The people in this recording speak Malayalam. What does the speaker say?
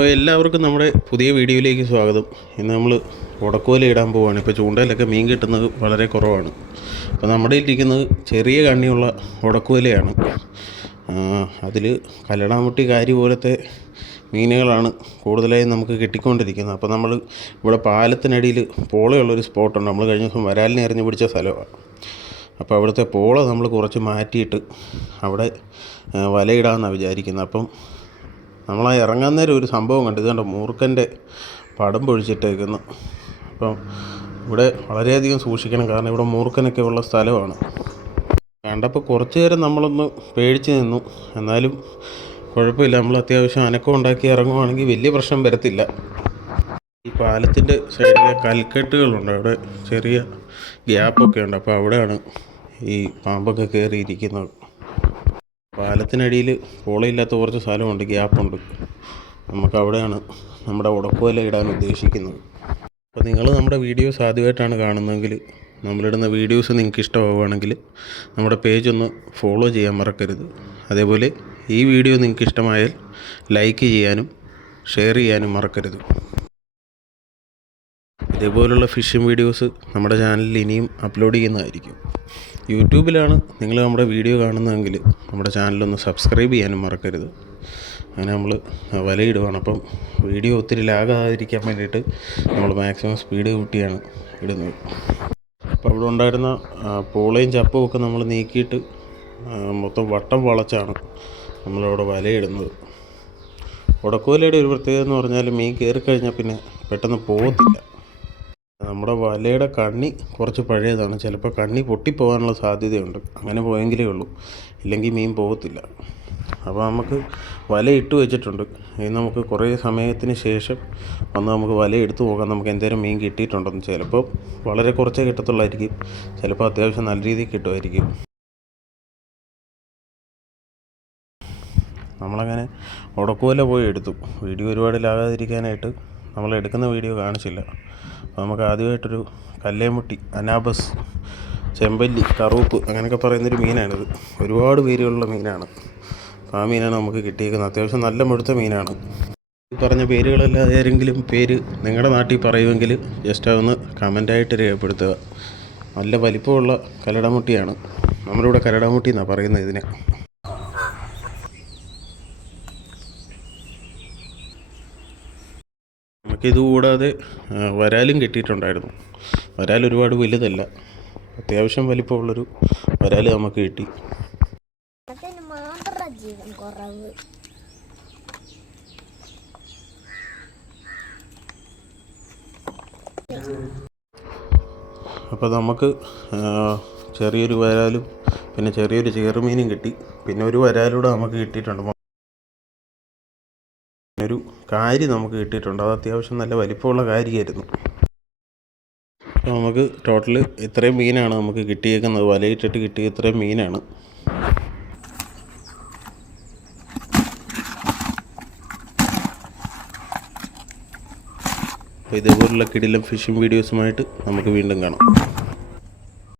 അപ്പോൾ എല്ലാവർക്കും നമ്മുടെ പുതിയ വീഡിയോയിലേക്ക് സ്വാഗതം. ഇന്ന് നമ്മൾ ഉടക്കോല ഇടാൻ പോവുകയാണ് ഇപ്പോൾ ചൂണ്ടയിലൊക്കെ മീൻ കിട്ടുന്നത് വളരെ കുറവാണ്. അപ്പോൾ നമ്മുടെ ഇരിക്കുന്നത് ചെറിയ കണ്ണിയുള്ള ഉടക്കോലയാണ് അതിൽ കല്ലടാമുട്ടി കാരി പോലത്തെ മീനുകളാണ് കൂടുതലായും നമുക്ക് കിട്ടിക്കൊണ്ടിരിക്കുന്നത്. അപ്പോൾ നമ്മൾ ഇവിടെ പാലത്തിനടിയിൽ പോളയുള്ളൊരു സ്പോട്ടുണ്ട്. നമ്മൾ കഴിഞ്ഞ ദിവസം വരാലിനെ എറിഞ്ഞു പിടിച്ച സ്ഥലമാണ്. അപ്പോൾ അവിടുത്തെ പോള നമ്മൾ കുറച്ച് മാറ്റിയിട്ട് അവിടെ വലയിടാമെന്നാണ് വിചാരിക്കുന്നത്. അപ്പം നമ്മൾ ആ ഇറങ്ങാൻ നേരം ഒരു സംഭവം കണ്ടു. ഇതുകൊണ്ട് മൂർഖന്റെ പടം പൊഴിച്ചിട്ടേക്കുന്നു. അപ്പം ഇവിടെ വളരെയധികം സൂക്ഷിക്കണം. കാരണം ഇവിടെ മൂർഖനൊക്കെ ഉള്ള സ്ഥലമാണ്. കണ്ടപ്പോൾ കുറച്ച് നേരം നമ്മളൊന്ന് പേടിച്ച് നിന്നു. എന്നാലും കുഴപ്പമില്ല. നമ്മൾ അത്യാവശ്യം അനക്കം ഉണ്ടാക്കി ഇറങ്ങുവാണെങ്കിൽ വലിയ പ്രശ്നം വരത്തില്ല. ഈ പാലത്തിന്റെ സൈഡിലെ കൽക്കെട്ടുകളുണ്ട്. അവിടെ ചെറിയ ഗ്യാപ്പൊക്കെ ഉണ്ട്. അപ്പോൾ അവിടെയാണ് ഈ പാമ്പൊക്കെ കയറിയിരിക്കുന്നത്. പാലത്തിനടിയിൽ പോളയില്ലാത്ത കുറച്ച് സ്ഥലമുണ്ട് ഗ്യാപ്പുണ്ട്. നമുക്ക് അവിടെയാണ് നമ്മുടെ ഉടക്കുവല ഇടാൻ ഉദ്ദേശിക്കുന്നത്. അപ്പോൾ നിങ്ങൾ നമ്മുടെ വീഡിയോസ് ആദ്യമായിട്ടാണ് കാണുന്നതെങ്കിൽ നമ്മളിടുന്ന വീഡിയോസ് നിങ്ങൾക്ക് ഇഷ്ടമാവുകയാണെങ്കിൽ നമ്മുടെ പേജ് ഒന്ന് ഫോളോ ചെയ്യാൻ മറക്കരുത്. അതേപോലെ ഈ വീഡിയോ നിങ്ങൾക്ക് ഇഷ്ടമായാൽ ലൈക്ക് ചെയ്യാനും ഷെയർ ചെയ്യാനും മറക്കരുത്. ഇതേപോലുള്ള ഫിഷിംഗ് വീഡിയോസ് നമ്മുടെ ചാനലിൽ ഇനിയും അപ്ലോഡ് ചെയ്യുന്നതായിരിക്കും. യൂട്യൂബിലാണ് നിങ്ങൾ നമ്മുടെ വീഡിയോ കാണുന്നതെങ്കിൽ നമ്മുടെ ചാനലൊന്ന് സബ്സ്ക്രൈബ് ചെയ്യാനും മറക്കരുത്. അങ്ങനെ നമ്മൾ വലയിടുവാണ്. അപ്പം വീഡിയോ ഒത്തിരി ലാഗാതിരിക്കാൻ വേണ്ടിയിട്ട് നമ്മൾ മാക്സിമം സ്പീഡ് കൂട്ടിയാണ് ഇടുന്നത്. അപ്പോൾ അവിടെ ഉണ്ടായിരുന്ന പോളയും ചപ്പും ഒക്കെ നമ്മൾ നീക്കിയിട്ട് മൊത്തം വട്ടം വളച്ചാണ് നമ്മളവിടെ വലയിടുന്നത്. ഉടക്കുവലയുടെ ഒരു പ്രത്യേകത എന്ന് പറഞ്ഞാൽ മീൻ കയറി കഴിഞ്ഞാൽ പിന്നെ പെട്ടെന്ന് പോകത്തില്ല. നമ്മുടെ വലയുടെ കണ്ണി കുറച്ച് പഴയതാണ്. ചിലപ്പോൾ കണ്ണി പൊട്ടിപ്പോകാനുള്ള സാധ്യതയുണ്ട്. അങ്ങനെ പോയെങ്കിലേ ഉള്ളൂ. ഇല്ലെങ്കിൽ മീൻ പോകത്തില്ല. അപ്പോൾ നമുക്ക് വല ഇട്ട് വെച്ചിട്ടുണ്ട്. ഇനി നമുക്ക് കുറേ സമയത്തിന് ശേഷം വന്ന് നമുക്ക് വല എടുത്തു പോകാം. നമുക്ക് എന്തേലും മീൻ കിട്ടിയിട്ടുണ്ടെന്ന്. ചിലപ്പോൾ വളരെ കുറച്ചേ കിട്ടത്തുള്ളായിരിക്കും. ചിലപ്പോൾ അത്യാവശ്യം നല്ല രീതിയിൽ കിട്ടുമായിരിക്കും. നമ്മളങ്ങനെ ഉടക്കുവല പോയി എടുത്തു. വീഡിയോ ഒരുപാട് ലാകാതിരിക്കാനായിട്ട് നമ്മൾ എടുക്കുന്ന വീഡിയോ കാണിച്ചില്ല. അപ്പോൾ നമുക്ക് ആദ്യമായിട്ടൊരു കല്ലേമുട്ടി അനാബസ് ചെമ്പല്ലി കറൂപ്പ് അങ്ങനെയൊക്കെ പറയുന്നൊരു മീനാണിത്. ഒരുപാട് പേരുകളുള്ള മീനാണ്. അപ്പോൾ ആ മീനാണ് നമുക്ക് കിട്ടിയേക്കുന്നത്. അത്യാവശ്യം നല്ല മുഴുത്ത മീനാണ്. ഈ പറഞ്ഞ പേരുകളല്ലാതെ ഏതെങ്കിലും പേര് നിങ്ങളുടെ നാട്ടിൽ പറയുമെങ്കിൽ ജസ്റ്റ് അതൊന്ന് കമന്റായിട്ട് രേഖപ്പെടുത്തുക. നല്ല വലിപ്പമുള്ള കലടമുട്ടിയാണ്. നമ്മളിവിടെ കലടമുട്ടി എന്നാണ് പറയുന്നത് ഇതിനെ. നമുക്കിത് കൂടാതെ ആ, വരാലും കിട്ടിയിട്ടുണ്ടായിരുന്നു. വരാൽ ഒരുപാട് വലുതല്ല. അത്യാവശ്യം വലിപ്പമുള്ളൊരു വരാൽ നമുക്ക് കിട്ടി. അപ്പോൾ നമുക്ക് ചെറിയൊരു വരാലും പിന്നെ ചെറിയൊരു ചേറുമീനും കിട്ടി. പിന്നെ ഒരു വരാലൂടെ നമുക്ക് കിട്ടിയിട്ടുണ്ട്. ഒരു കാരി നമുക്ക് കിട്ടിയിട്ടുണ്ട്. അത് അത്യാവശ്യം നല്ല വലിപ്പമുള്ള കാരിയായിരുന്നു. അപ്പോൾ നമുക്ക് ടോട്ടൽ ഇത്രയും മീനാണ് നമുക്ക് കിട്ടിയേക്കുന്നത്. വലയിട്ടിട്ട് കിട്ടിയ ഇത്രയും മീനാണ്. അപ്പോൾ ഇതേപോലുള്ള കിടിലം ഫിഷിംഗ് വീഡിയോസുമായിട്ട് നമുക്ക് വീണ്ടും കാണാം.